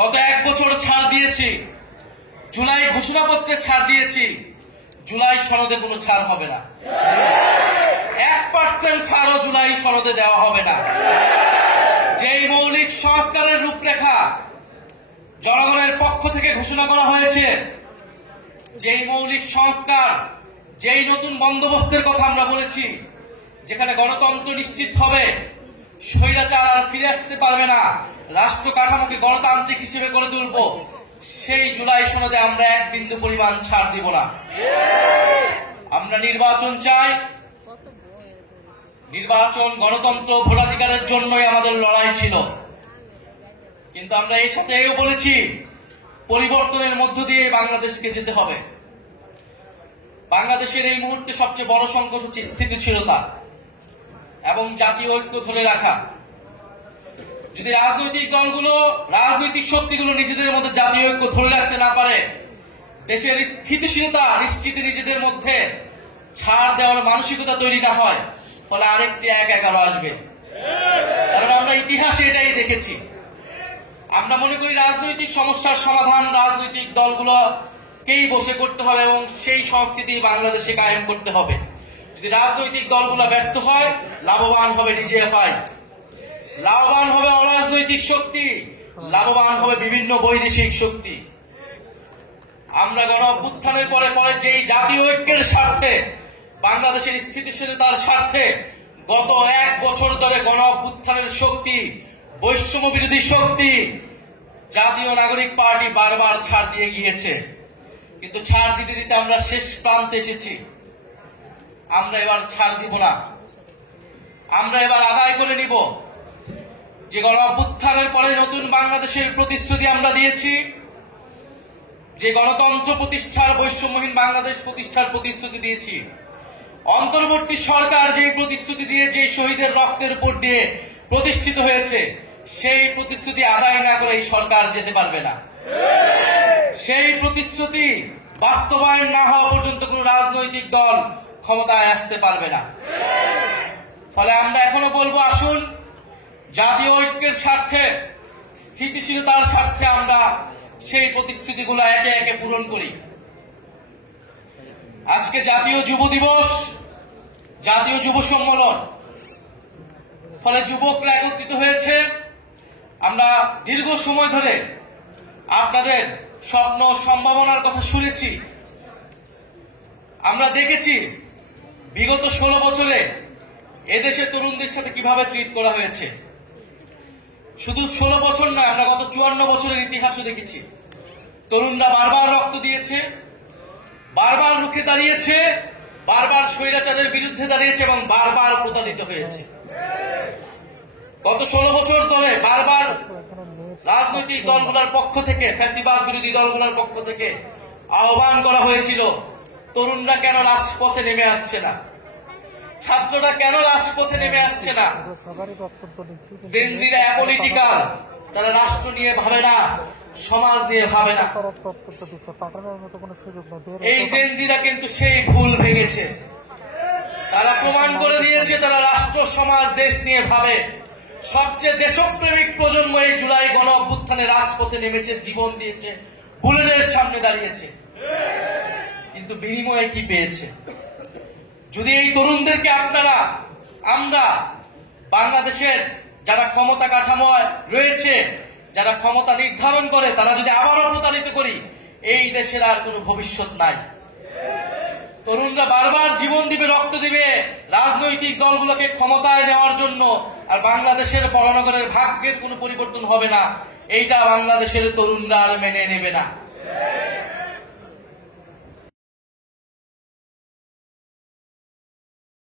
গত 1 বছর ছাড় দিয়েছি, জুলাই ঘোষণাপত্রে ছাড় দিয়েছি, জুলাই সনদে কোনো ছাড় হবে না। 1% ছাড়ও জুলাই সনদে দেওয়া হবে না। যেই মৌলিক সংস্কারের রূপরেখা জনগণের পক্ষ থেকে ঘোষণা করা হয়েছে, যেই মৌলিক সংস্কার, যেই নতুন বন্দোবস্তের কথা আমরা বলেছি, যেখানে গণতন্ত্র নিশ্চিত হবে, স্বৈরাচার আর ফিরে আসতে পারবে না, রাষ্ট্র কাঠামোকে গণতান্ত্রিক হিসেবে গড়ে তুলব, সেই জুলাই সনদে আমরা 1 বিন্দু পরিমাণ ছাড় দিব না। আমরা নির্বাচন চাই। নির্বাচন গণতন্ত্র ভোটাধিকারের জন্যই আমাদের লড়াই ছিল, কিন্তু আমরা এর সাথে এও বলেছি পরিবর্তনের মধ্য দিয়ে বাংলাদেশকে যেতে হবে। বাংলাদেশের এই মুহূর্তে সবচেয়ে বড় সংকট হচ্ছে স্থিতিশীলতা এবং জাতীয় ঐক্য ধরে রাখা। যদি রাজনৈতিক দলগুলো, রাজনৈতিক শক্তিগুলো নিজেদের মধ্যে জাতীয় ঐক্য ধরে রাখতে না পারে, দেশের স্থিতিশীলতা নিশ্চিত নিজেদের মধ্যে ছাড় দেওয়ার মানসিকতা তৈরি না হয়, ফলে আরেকটি 1-11 আসবে। কারণ আমরা ইতিহাসে এটাই দেখেছি। আমরা মনে করি রাজনৈতিক সমস্যার সমাধান রাজনৈতিক দলগুলোকেই বসে করতে হবে এবং সেই সংস্কৃতি বাংলাদেশে কায়েম করতে হবে। যদি রাজনৈতিক দলগুলো ব্যর্থ হয়, লাভবান হবে ডিজিএফআই, লাভবান হবে অরাজনৈতিক শক্তি, লাভবান হবে বিভিন্ন বৈদেশিক শক্তি। আমরা গণ অভ্যুত্থানের পরে যেই জাতীয় ঐক্যের স্বার্থে, বাংলাদেশের স্থিতিশীলতার স্বার্থে গত 1 বছর ধরে গণ অভ্যুত্থানের শক্তি, বৈষম্য বিরোধী শক্তি, জাতীয় নাগরিক পার্টি বারবার ছাড় দিয়ে গিয়েছে, কিন্তু ছাড় দিতে দিতে আমরা শেষ প্রান্তে এসেছি। আমরা এবার ছাড় দিব না। আমরা এবার আদায় করে নিব যে গণ অভ্যুত্থানের পরে নতুন বাংলাদেশের প্রতিশ্রুতি আমরা দিয়েছি, যে গণতন্ত্র প্রতিষ্ঠার, বৈষম্যহীন বাংলাদেশ প্রতিষ্ঠার প্রতিশ্রুতি দিয়েছি, অন্তর্বর্তী সরকার যে প্রতিশ্রুতি দিয়ে, যে শহীদের রক্তের উপর দিয়ে প্রতিষ্ঠিত হয়েছে, সেই প্রতিশ্রুতি আদায় না করে এই সরকার যেতে পারবে না। সেই প্রতিশ্রুতি বাস্তবায়ন না হওয়া পর্যন্ত কোন রাজনৈতিক দল ক্ষমতায় আসতে পারবে না। ফলে আমরা এখনো বলবো, আসুন জাতীয় ঐক্যের স্বার্থে, স্থিতিশীলতার স্বার্থে আমরা সেই প্রতিশ্রুতিগুলো একে একে পূরণ করি। আজকে জাতীয় যুব দিবস, জাতীয় যুব সম্মেলন, ফলে যুবকরা একত্রিত হয়েছে। আমরা দীর্ঘ সময় ধরে আপনাদের স্বপ্ন সম্ভাবনার কথা শুনেছি। আমরা দেখেছি বিগত 16 বছরে এদেশের তরুণদের সাথে কিভাবে ট্রিট করা হয়েছে। শুধু 16 বছর নয়, আমরা গত 54 বছরের ইতিহাসও দেখেছি। তরুণরা বারবার রক্ত দিয়েছে, বারবার রুখে দাঁড়িয়েছে, বারবার স্বৈরাচারের বিরুদ্ধে দাঁড়িয়েছে এবং বারবার প্রতারিত হয়েছে। গত 16 বছর ধরে বারবার রাজনৈতিক দলগুলোর পক্ষ থেকে, ফ্যাসিবাদ বিরোধী দলগুলোর পক্ষ থেকে আহ্বান করা হয়েছিল, তরুণরা কেন রাজপথে নেমে আসছে না, ছাত্ররা কেন রাজপথে নেমে আসছে না। জেনজিরা অ্যাপলিটিক্যাল, তারা রাষ্ট্র নিয়ে ভাবে না, সমাজ নিয়ে ভাবে না। এই জেনজিরা কিন্তু সেই ভুল ভেঙেছে। তারা প্রমাণ করে দিয়েছে তারা রাষ্ট্র, সমাজ, দেশ নিয়ে ভাবে। সবচেয়ে দেশপ্রেমিক প্রজন্ম এই জুলাই গণ অভ্যুত্থানে রাজপথে নেমেছে, জীবন দিয়েছে, বুলেটের সামনে দাঁড়িয়েছে, কিন্তু বিনিময়ে কি পেয়েছে? যদি এই তরুণদেরকে আমরা বাংলাদেশের যারা ক্ষমতা কাঠামোয় রয়েছে, যারা ক্ষমতা নির্ধারণ করে, তারা যদি আবারও প্রতারিত করি, এই দেশের আর কোনো ভবিষ্যৎ নাই। তরুণরা বারবার জীবন দিবে, রক্ত দিবে রাজনৈতিক দলগুলোকে ক্ষমতায় নেওয়ার জন্য, আর বাংলাদেশের পরানগরের ভাগ্যের কোনো পরিবর্তন হবে না, এইটা বাংলাদেশের তরুণরা আর মেনে নেবে না।